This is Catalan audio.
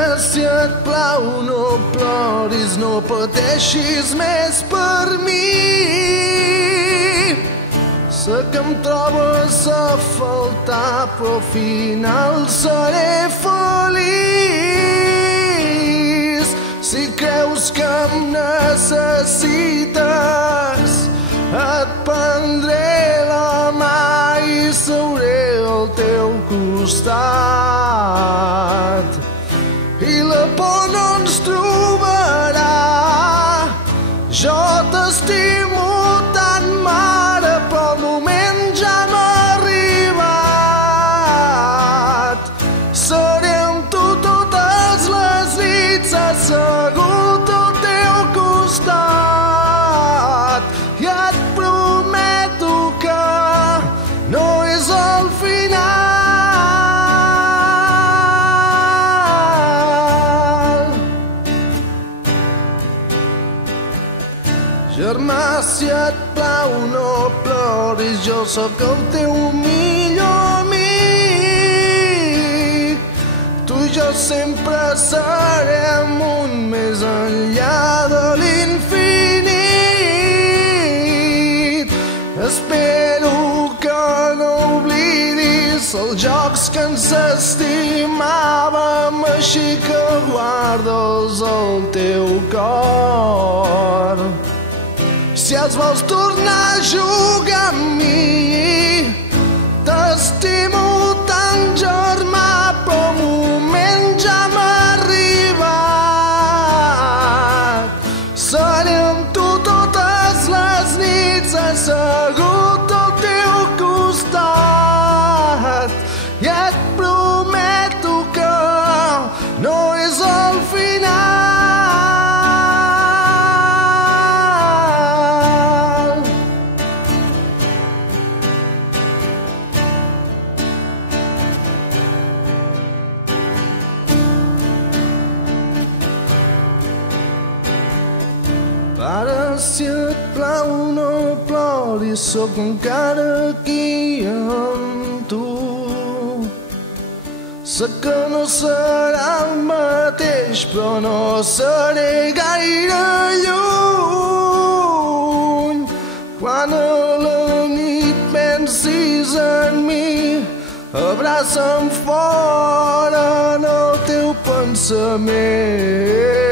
Pare, si et plau, no ploris, no pateixis més per mi. Sé que em trobes a faltar, però al final seré feliç. Si creus que em necessites, et prendré la mà i seuré al teu costat. I la por no ens trobarà. Jo t'estimo tant, mare, però el moment ja m'ha arribat. Seré amb tu totes les nits, assegut al teu costat. I et prometo que no és el final. Germà, si et plau, no ploris, jo sóc el teu millor amic. Tu i jo sempre serem un més enllà de l'infinit. Espero que no oblidis els jocs que ens estimàvem, així que guarda'ls al teu cor. Si els vols tornar a jugar amb mi, t'estimo tant, germà, però el moment ja m'ha arribat. Seré amb tu totes les nits, assegut al teu costat. I et prometo que no és el final. Pare, si et plau, no ploris, sóc encara aquí amb tu. Sé que no serà el mateix, però no seré gaire lluny. Quan a la nit pensis en mi, abraça'm fora en el teu pensament.